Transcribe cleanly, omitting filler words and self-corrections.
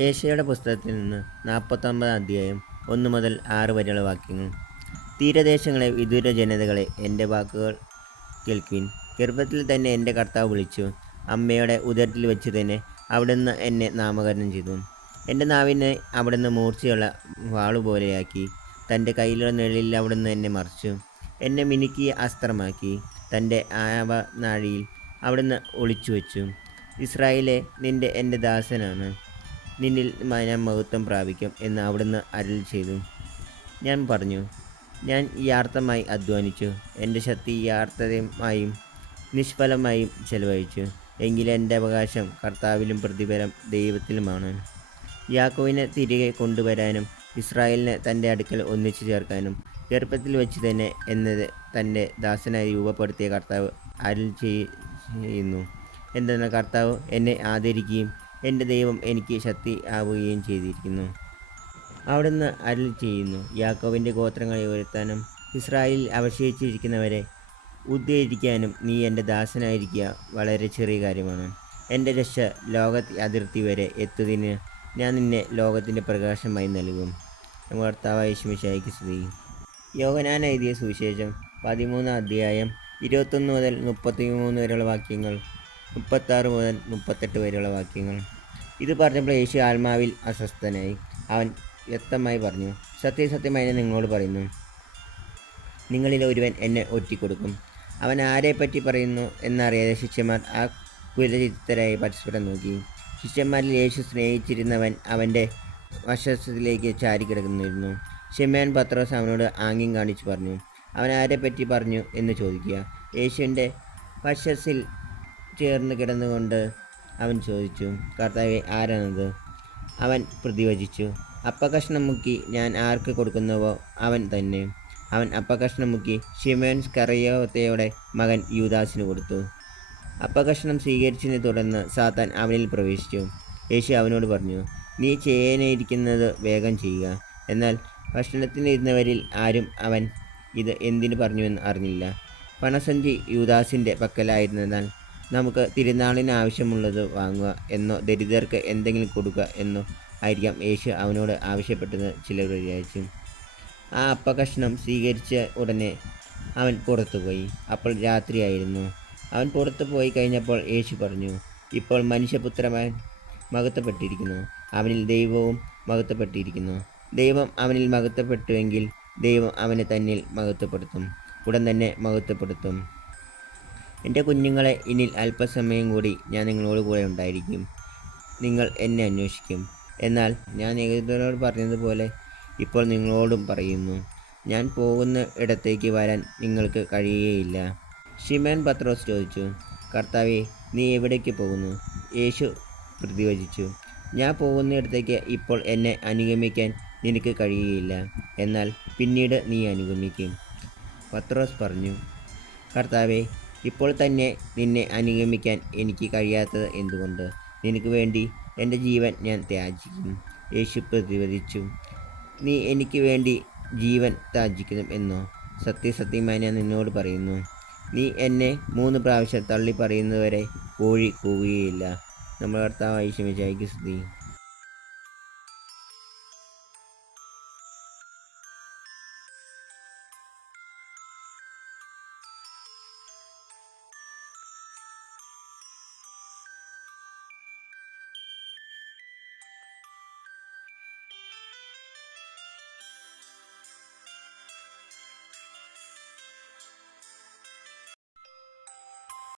ഏശയുടെ പുസ്തകത്തിൽ നിന്ന് 49 അധ്യായം 1 മുതൽ 6 വരെയുള്ള വാക്യങ്ങൾ. തീരദേശങ്ങളെ, വിദൂര ജനതകളെ, എൻ്റെ വാക്കുകൾ കേൾക്കുവിൻ. ഗർഭത്തിൽ തന്നെ എൻ്റെ കർത്താവ് വിളിച്ചു. അമ്മയുടെ ഉദരത്തിൽ വെച്ച് തന്നെ അവിടുന്ന് എന്നെ നാമകരണം ചെയ്തു. എൻ്റെ നാവിനെ അവിടുന്ന് മൂർച്ചയുള്ള വാളുപോലെയാക്കി. തൻ്റെ കയ്യിലുള്ള നിഴലിൽ അവിടുന്ന് എന്നെ മറച്ചു. എന്നെ മിനുക്കിയ അസ്ത്രമാക്കി. തൻ്റെ ആവനാഴിയിൽ അവിടുന്ന് ഒളിച്ചു വെച്ചു. ഇസ്രായേലേ, എൻ്റെ ദാസനാണ്. നിന്നിൽ ഞാൻ മഹത്വം പ്രാപിക്കും എന്ന് അവിടുന്ന് അരുളി ചെയ്തു. ഞാൻ പറഞ്ഞു, ഞാൻ യാർത്ഥമായി അധ്വാനിച്ചു. എൻ്റെ ശക്തി യാർത്ഥമായും നിഷ്ഫലമായും ചെലവഴിച്ചു. എങ്കിലും എൻ്റെ അവകാശം കർത്താവിലും പ്രതിഫലം ദൈവത്തിലുമാണ്. യാക്കോബിനെ തിരികെ കൊണ്ടുവരാനും ഇസ്രായേലിനെ തൻ്റെ അടുക്കൽ ഒന്നിച്ചു ചേർക്കാനും ഗർഭത്തിൽ വെച്ച് തന്നെ എന്നത് തൻ്റെ ദാസനായി രൂപപ്പെടുത്തിയ കർത്താവ് അരുളി ചെയ്യുന്നു. എന്തെന്നാൽ കർത്താവ് എന്നെ ആദരിക്കുകയും എൻ്റെ ദൈവം എനിക്ക് ശക്തി ആവുകയും ചെയ്തിരിക്കുന്നു. അവിടുന്ന് അരുളി ചെയ്യുന്നു, യാക്കോബിൻ്റെ ഗോത്രങ്ങളെ ഉയർത്താനും ഇസ്രായേലിൽ അവശേഷിച്ചിരിക്കുന്നവരെ ഉദ്ധരിക്കാനും നീ എൻ്റെ ദാസനായിരിക്കുക വളരെ ചെറിയ കാര്യമാണ്. എൻ്റെ രക്ഷ ലോക അതിർത്തി വരെ എത്തുന്നതിന് ഞാൻ നിന്നെ ലോകത്തിൻ്റെ പ്രകാശമായി നൽകും. കർത്താവായ യേശുമിശിഹായ്ക്ക് സ്തുതി. യോഹന്നാൻ എഴുതിയ സുവിശേഷം 13 അധ്യായം 21 മുതൽ 33 വരെയുള്ള വാക്യങ്ങൾ, 36 മുതൽ 38 വരെയുള്ള വാക്യങ്ങൾ. ഇത് പറഞ്ഞപ്പോൾ യേശു ആത്മാവിൽ അസ്വസ്ഥനായി. അവൻ വ്യക്തമായി പറഞ്ഞു, സത്യസത്യമായി ഞാൻ നിങ്ങളോട് പറയുന്നു, നിങ്ങളിൽ ഒരുവൻ എന്നെ ഒറ്റിക്കൊടുക്കും. അവൻ ആരെപ്പറ്റി പറയുന്നു എന്നറിയാതെ ശിഷ്യന്മാർ ആ കുലചിത്തരായി പരസ്പരം നോക്കി. ശിഷ്യന്മാരിൽ യേശു സ്നേഹിച്ചിരുന്നവൻ അവൻ്റെ വശത്തിലേക്ക് ചാരിക്കിടക്കുന്നിരുന്നു. ശിമോൻ പത്രോസ് അവനോട് ആംഗ്യം കാണിച്ചു പറഞ്ഞു, അവൻ ആരെപ്പറ്റി പറഞ്ഞു എന്ന് ചോദിക്കുക. യേശുവിൻ്റെ വശത്തിൽ ചേർന്ന് കിടന്നുകൊണ്ട് അവൻ ചോദിച്ചു, കർത്താവേ, ആരാണത്? അവൻ പ്രതിവചിച്ചു, അപ്പക്കഷ്ണം മുക്കി ഞാൻ ആർക്ക് കൊടുക്കുന്നുവോ അവൻ തന്നെ. അവൻ അപ്പക്കഷ്ണം മുക്കി ശിമോൻ സ്കറിയോത്തയുടെ മകൻ യൂദാസിന് കൊടുത്തു. അപ്പക്കഷ്ണം സ്വീകരിച്ചതിനെ തുടർന്ന് സാത്താൻ അവനിൽ പ്രവേശിച്ചു. യേശു അവനോട് പറഞ്ഞു, നീ ചെയ്യാനിരിക്കുന്നത് വേഗം ചെയ്യുക. എന്നാൽ ഭക്ഷണത്തിനിരുന്നവരിൽ ആരും അവൻ ഇത് എന്തിനു പറഞ്ഞുവെന്ന് അറിഞ്ഞില്ല. പണസഞ്ചി യൂദാസിൻ്റെ പക്കലായിരുന്നതിനാൽ നമുക്ക് തിരുനാളിന് ആവശ്യമുള്ളത് വാങ്ങുക എന്നോ ദരിദ്രർക്ക് എന്തെങ്കിലും കൊടുക്കുക എന്നോ ആയിരിക്കാം യേശു അവനോട് ആവശ്യപ്പെട്ടത് ചിലർ വിചാരിച്ചു. ആ അപ്പകഷ്ണം സ്വീകരിച്ച ഉടനെ അവൻ പുറത്തുപോയി. അപ്പോൾ രാത്രിയായിരുന്നു. അവൻ പുറത്തു പോയി കഴിഞ്ഞപ്പോൾ യേശു പറഞ്ഞു, ഇപ്പോൾ മനുഷ്യപുത്രൻ മഹത്വപ്പെട്ടിരിക്കുന്നു, അവനിൽ ദൈവവും മഹത്വപ്പെട്ടിരിക്കുന്നു. ദൈവം അവനിൽ മഹത്വപ്പെട്ടുവെങ്കിൽ ദൈവം അവനെ തന്നിൽ മഹത്വപ്പെടുത്തും, ഉടൻ തന്നെ മഹത്വപ്പെടുത്തും. എൻ്റെ കുഞ്ഞുങ്ങളെ, ഇനിൽ അല്പസമയം കൂടി ഞാൻ നിങ്ങളോട് കൂടെ ഉണ്ടായിരിക്കും. നിങ്ങൾ എന്നെ അന്വേഷിക്കും. എന്നാൽ ഞാൻ ഏതൊരാളോട് പറഞ്ഞതുപോലെ ഇപ്പോൾ നിങ്ങളോടും പറയുന്നു, ഞാൻ പോകുന്ന ഇടത്തേക്ക് വരാൻ നിങ്ങൾക്ക് കഴിയുകയില്ല. ശിമോൻ പത്രോസ് ചോദിച്ചു, കർത്താവേ, നീ എവിടേക്ക് പോകുന്നു? യേശു പ്രതിവചിച്ചു, ഞാൻ പോകുന്നിടത്തേക്ക് ഇപ്പോൾ എന്നെ അനുഗമിക്കാൻ നിനക്ക് കഴിയുകയില്ല, എന്നാൽ പിന്നീട് നീ അനുഗമിക്കും. പത്രോസ് പറഞ്ഞു, കർത്താവേ, ഇപ്പോൾ തന്നെ നിന്നെ അനുഗമിക്കാൻ എനിക്ക് കഴിയാത്തത് എന്തുകൊണ്ട്? നിനക്ക് വേണ്ടി എൻ്റെ ജീവൻ ഞാൻ ത്യാജിക്കും. യേശു പ്രതിവചിച്ചു, നീ എനിക്ക് വേണ്ടി ജീവൻ ത്യാജിക്കണം എന്നോ? സത്യസത്യമായി ഞാൻ നിന്നോട് പറയുന്നു, നീ എന്നെ 3 പ്രാവശ്യം തള്ളി പറയുന്നതുവരെ കോഴി കൂവുകയില്ല. നമ്മുടെ കർത്താവായ യേശുമിശിഹായ്ക്ക് സ്തുതി.